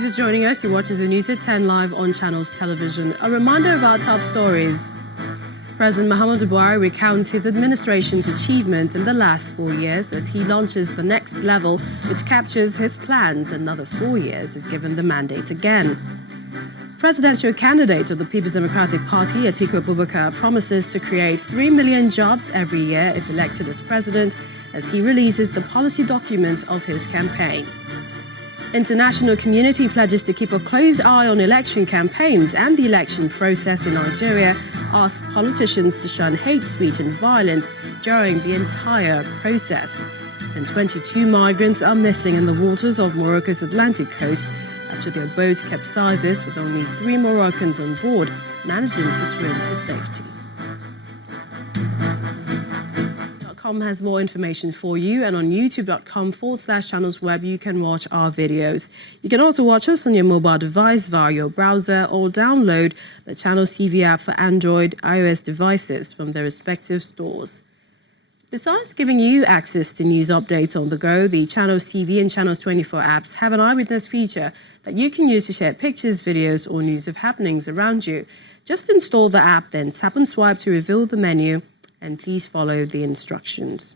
you're just joining us, you're watching the News at 10 live on Channels Television. A reminder of our top stories. President Muhammadu Buhari recounts his administration's achievement in the last 4 years as he launches the next level, which captures his plans. Another 4 years if given the mandate again. Presidential candidate of the People's Democratic Party, Atiku Abubakar, promises to create 3 million jobs every year if elected as president, as he releases the policy document of his campaign. International community pledges to keep a close eye on election campaigns and the election process in Nigeria, asks politicians to shun hate speech and violence during the entire process. And 22 migrants are missing in the waters of Morocco's Atlantic coast after their boat capsizes, with only 3 Moroccans on board managing to swim to safety. Has more information for you, and on youtube.com/channels web you can watch our videos. You can also watch us on your mobile device via your browser or download the Channels TV app for Android, iOS devices from their respective stores. Besides giving you access to news updates on the go, the Channels TV and Channels 24 apps have an eyewitness feature that you can use to share pictures, videos or news of happenings around you. Just install the app, then tap and swipe to reveal the menu, and please follow the instructions.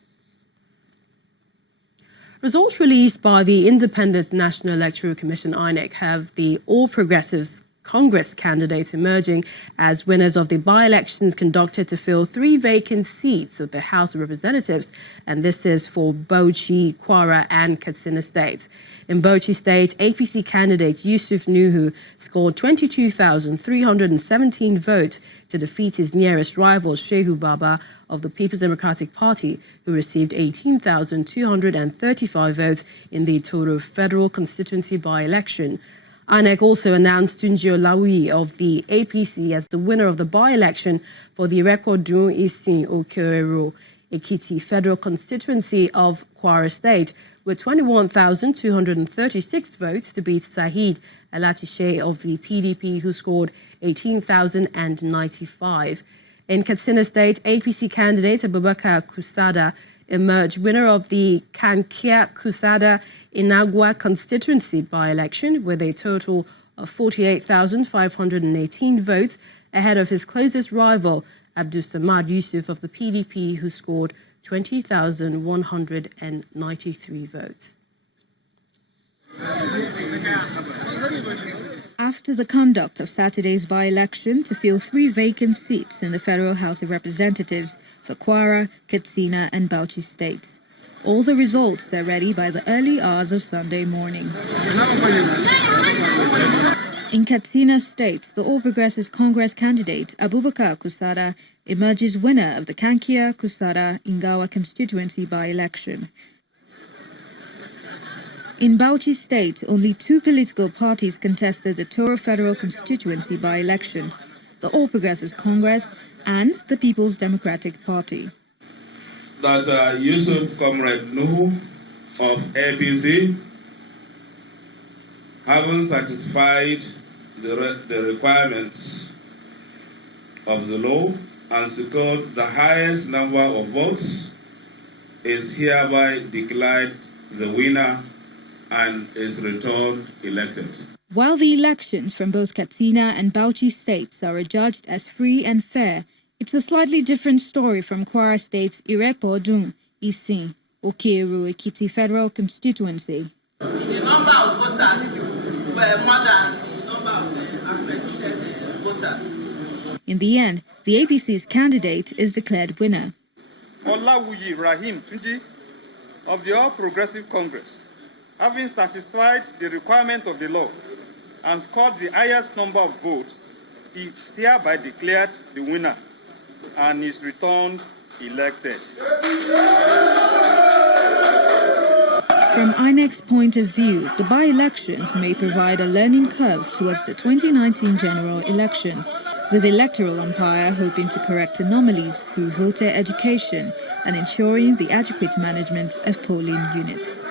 Results released by the Independent National Electoral Commission (INEC) have the All Progressives Congress candidates emerging as winners of the by-elections conducted to fill 3 vacant seats of the House of Representatives, and this is for Bauchi, Kwara and Katsina State. In Bauchi State, APC candidate Yusuf Nuhu scored 22,317 votes to defeat his nearest rival, Shehu Baba of the People's Democratic Party, who received 18,235 votes in the total federal constituency by-election. INEC also announced Tunji Olawi of the APC as the winner of the by-election for the irregularities Isin Okerero Ekiti federal constituency of Kwara State, with 21,236 votes to beat Saheed Alatishe of the PDP, who scored 18,095. In Katsina State, APC candidate Abubakar Kusada emerged winner of the Kankia Kusada Inagwa constituency by-election with a total of 48,518 votes, ahead of his closest rival, Abdul Samad Yusuf of the PDP, who scored 20,193 votes. After the conduct of Saturday's by-election to fill 3 vacant seats in the Federal House of Representatives for Kwara, Katsina and Bauchi states, all the results are ready by the early hours of Sunday morning. In Katsina State, the All Progressives Congress candidate Abubakar Kusada emerges winner of the Kankia Kusada Ingawa constituency by-election. In Bauchi State, only 2 political parties contested the Toro federal constituency by-election, the All Progressives Congress and the People's Democratic Party. That Yusuf Comrade Nuhu of APC, having satisfied the requirements of the law and secured the highest number of votes, is hereby declared the winner and is returned elected. While the elections from both Katsina and Bauchi states are adjudged as free and fair, it's a slightly different story from Kwara State's Pt.2 Isin Okerero Ekiti federal constituency. The number of voters were more than the number of accredited voters. In the end, the APC's candidate is declared winner. Olawuyi Rahim Tunji of the All Progressive Congress, having satisfied the requirement of the law and scored the highest number of votes, is hereby declared the winner and is returned elected. From INEC's point of view, the by-elections may provide a learning curve towards the 2019 general elections, with electoral umpire hoping to correct anomalies through voter education and ensuring the adequate management of polling units.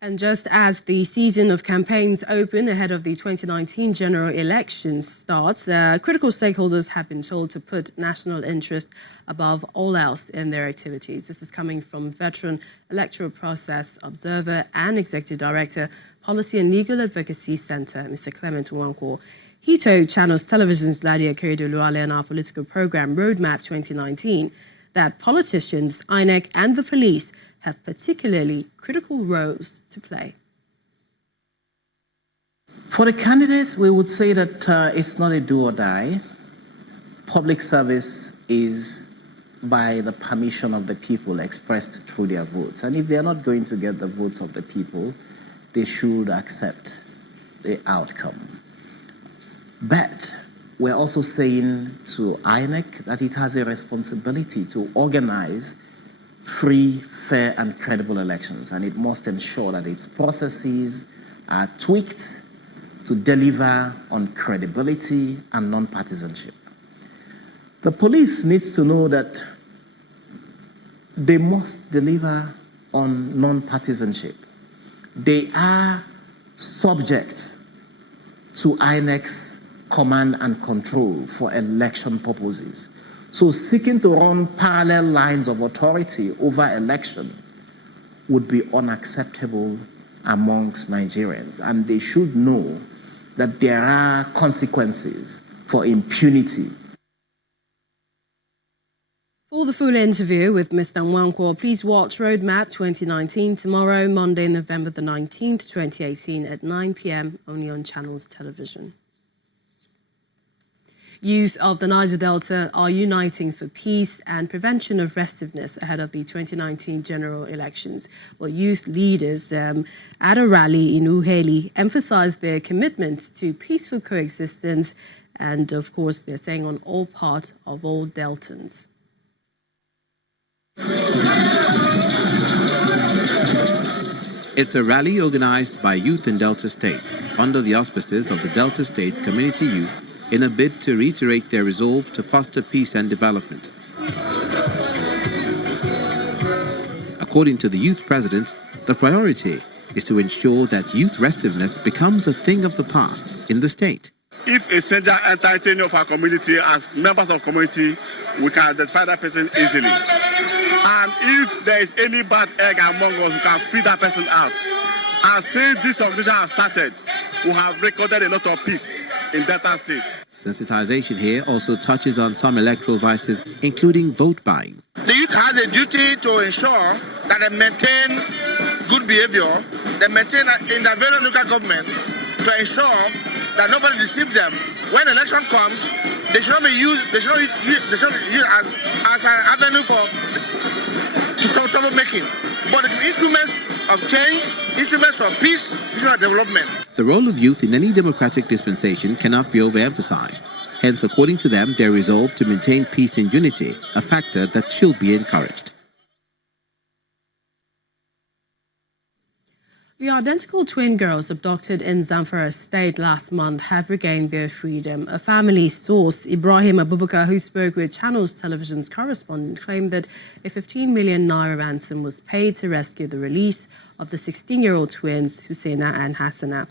And just as the season of campaigns open ahead of the 2019 general elections starts, critical stakeholders have been told to put national interest above all else in their activities. This is coming from veteran electoral process observer and executive director, Policy and Legal Advocacy Center, Mr. Clement Nwankwo. He told Channels Television's Ladia Keridoluale in our political program Roadmap 2019 that politicians, INEC and the police have particularly critical roles to play. For the candidates, we would say that it's not a do or die. Public service is by the permission of the people expressed through their votes. And if they are not going to get the votes of the people, they should accept the outcome. But we're also saying to INEC that it has a responsibility to organize free, fair, and credible elections, and it must ensure that its processes are tweaked to deliver on credibility and non-partisanship. The police needs to know that they must deliver on non-partisanship. They are subject to INEC's command and control for election purposes. So seeking to run parallel lines of authority over election would be unacceptable amongst Nigerians. And they should know that there are consequences for impunity. For the full interview with Mr. Nwankwo, please watch Roadmap 2019 tomorrow, Monday, November the 19th, 2018 at 9 p.m. only on Channels Television. Youth of the Niger Delta are uniting for peace and prevention of restiveness ahead of the 2019 general elections. Well, youth leaders at a rally in Uheli emphasized their commitment to peaceful coexistence, and of course, they're saying on all part of all Deltans. It's a rally organized by youth in Delta State under the auspices of the Delta State Community Youth in a bid to reiterate their resolve to foster peace and development. According to the youth president, the priority is to ensure that youth restiveness becomes a thing of the past in the state. If a stranger enters any of our community, as members of community, we can identify that person easily. And if there is any bad egg among us, we can free that person out. And since this organization has started, we have recorded a lot of peace in Delta State. Sensitization here also touches on some electoral vices, including vote buying. The youth has a duty to ensure that they maintain good behavior, they maintain in the various local governments to ensure that nobody deceives them. When election comes, they should not be used, as an avenue for troublemaking, but the instruments of change, instruments of peace, instruments of development. The role of youth in any democratic dispensation cannot be overemphasized. Hence, according to them, their resolve to maintain peace and unity, a factor that should be encouraged. The identical twin girls abducted in Zamfara state last month have regained their freedom. A family source, Ibrahim Abubakar, who spoke with Channels Television's correspondent, claimed that a 15 million naira ransom was paid to rescue the release of the 16-year-old twins, Husseina and Hassana.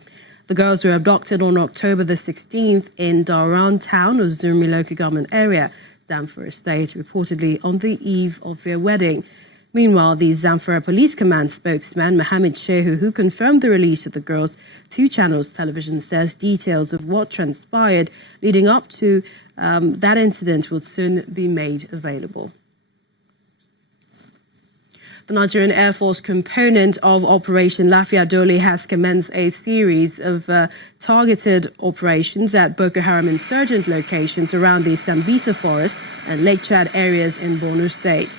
The girls were abducted on October the 16th in Daran town of Zurmi local government area, Zamfara state, reportedly on the eve of their wedding. Meanwhile, the Zamfara Police Command spokesman, Mohammed Shehu, who confirmed the release of the girls to Channels Television, says details of what transpired leading up to that incident will soon be made available. The Nigerian Air Force component of Operation Lafia Dole has commenced a series of targeted operations at Boko Haram insurgent locations around the Sambisa Forest and Lake Chad areas in Borno State.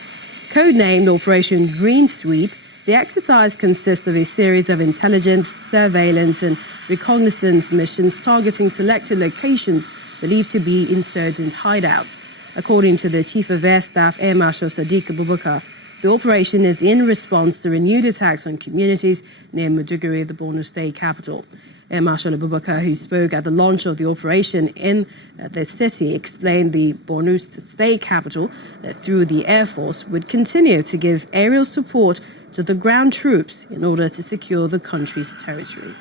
Codenamed Operation Green Sweep, the exercise consists of a series of intelligence, surveillance and reconnaissance missions targeting selected locations believed to be insurgent hideouts. According to the Chief of Air Staff, Air Marshal Sadiq Abubakar, the operation is in response to renewed attacks on communities near Maiduguri, the Borno State capital. Air Marshal Abubakar, who spoke at the launch of the operation in the city, explained the Borno State capital that through the Air Force would continue to give aerial support to the ground troops in order to secure the country's territory.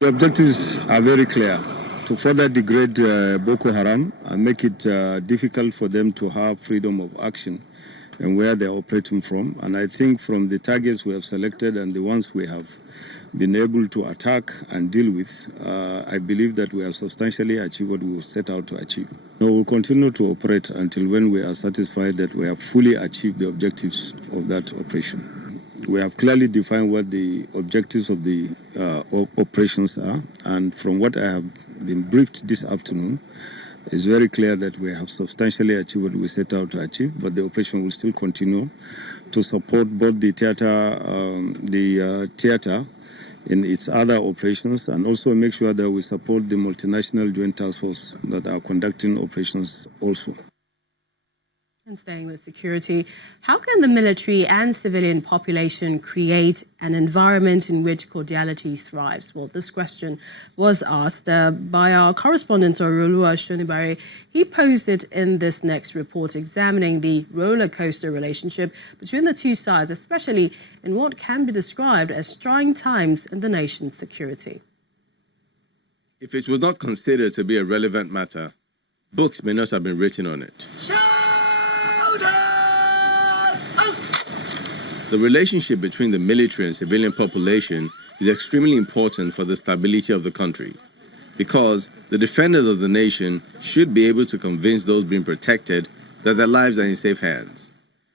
The objectives are very clear: to further degrade Boko Haram and make it difficult for them to have freedom of action and where they're operating from. And I think from the targets we have selected and the ones we have been able to attack and deal with, I believe that we have substantially achieved what we will set out to achieve. We will continue to operate until when we are satisfied that we have fully achieved the objectives of that operation. We have clearly defined what the objectives of the operations are, and from what I have been briefed this afternoon, it's very clear that we have substantially achieved what we set out to achieve, but the operation will still continue to support both the theater in its other operations, and also make sure that we support the multinational joint task force that are conducting operations also. And staying with security, how can the military and civilian population create an environment in which cordiality thrives? Well, this question was asked by our correspondent, Olua Shonibare. He posed it in this next report, examining the roller coaster relationship between the two sides, especially in what can be described as trying times in the nation's security. If it was not considered to be a relevant matter, books may not have been written on it. The relationship between the military and civilian population is extremely important for the stability of the country, because the defenders of the nation should be able to convince those being protected that their lives are in safe hands.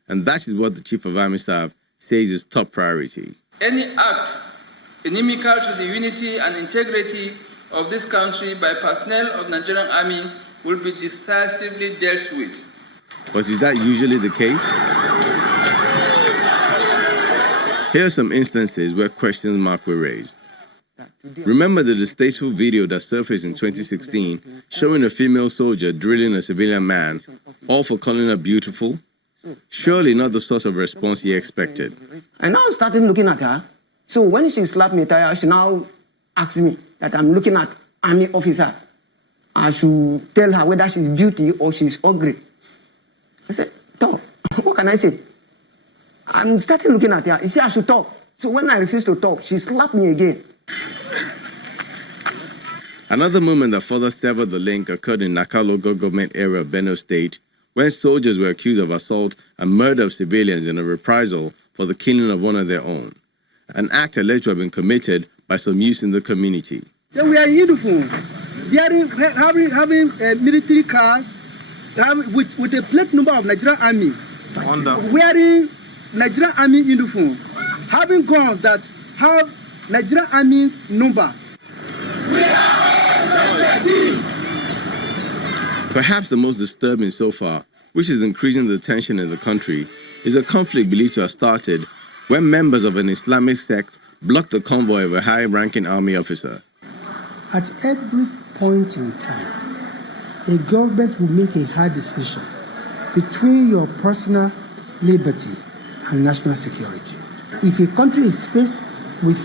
And that is what the Chief of Army Staff says is top priority. Any act inimical to the unity and integrity of this country by personnel of Nigerian Army will be decisively dealt with. But is that usually the case? Here are some instances where question marks were raised. Remember the distasteful video that surfaced in 2016 showing a female soldier drilling a civilian man, all for calling her beautiful? Surely not the sort of response he expected. I now started looking at her. So when she slapped me tire, she now asked me that I'm looking at army officer. I should tell her whether she's beauty or she's ugly. I said, talk. What can I say? I'm starting looking at her. You see, I should talk. So when I refused to talk, she slapped me again. Another moment that further severed the link occurred in Naka local government area of Benue State, when soldiers were accused of assault and murder of civilians in a reprisal for the killing of one of their own, an act alleged to have been committed by some youth in the community. So we are in uniform, having military cars with a plate number of Nigerian Army, wearing Nigerian Army uniform, having guns that have Nigerian Army's number. Perhaps the most disturbing so far, which is increasing the tension in the country, is a conflict believed to have started when members of an Islamic sect blocked the convoy of a high-ranking army officer. At every point in time, a government will make a hard decision between your personal liberty and national security. If a country is faced with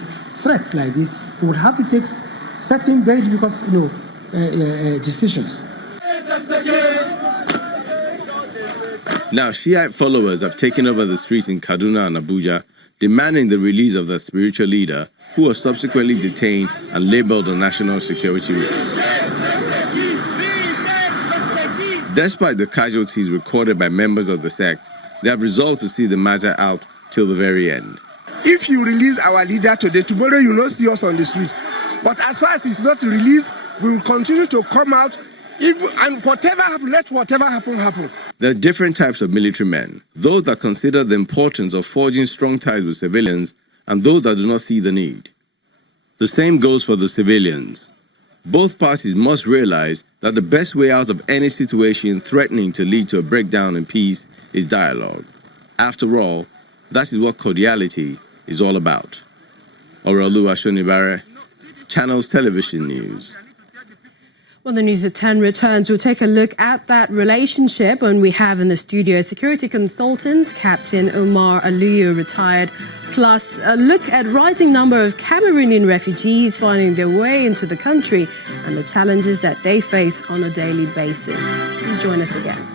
threats like this, it would have to take certain very difficult, decisions. Now, Shiite followers have taken over the streets in Kaduna and Abuja, demanding the release of their spiritual leader, who was subsequently detained and labeled a national security risk. Despite the casualties recorded by members of the sect, they have resolved to see the matter out till the very end. If you release our leader today, tomorrow you will not see us on the street. But as far as it's not released, we will continue to come out. And whatever happens, let whatever happen, happen. There are different types of military men. Those that consider the importance of forging strong ties with civilians, and those that do not see the need. The same goes for the civilians. Both parties must realize that the best way out of any situation threatening to lead to a breakdown in peace is dialogue. After all, that is what cordiality is all about. Olua Shonibare, Channels Television News. When the news at 10 returns, we'll take a look at that relationship, and we have in the studio security consultants, Captain Omar Aliyu, retired, plus a look at rising number of Cameroonian refugees finding their way into the country and the challenges that they face on a daily basis. Please join us again.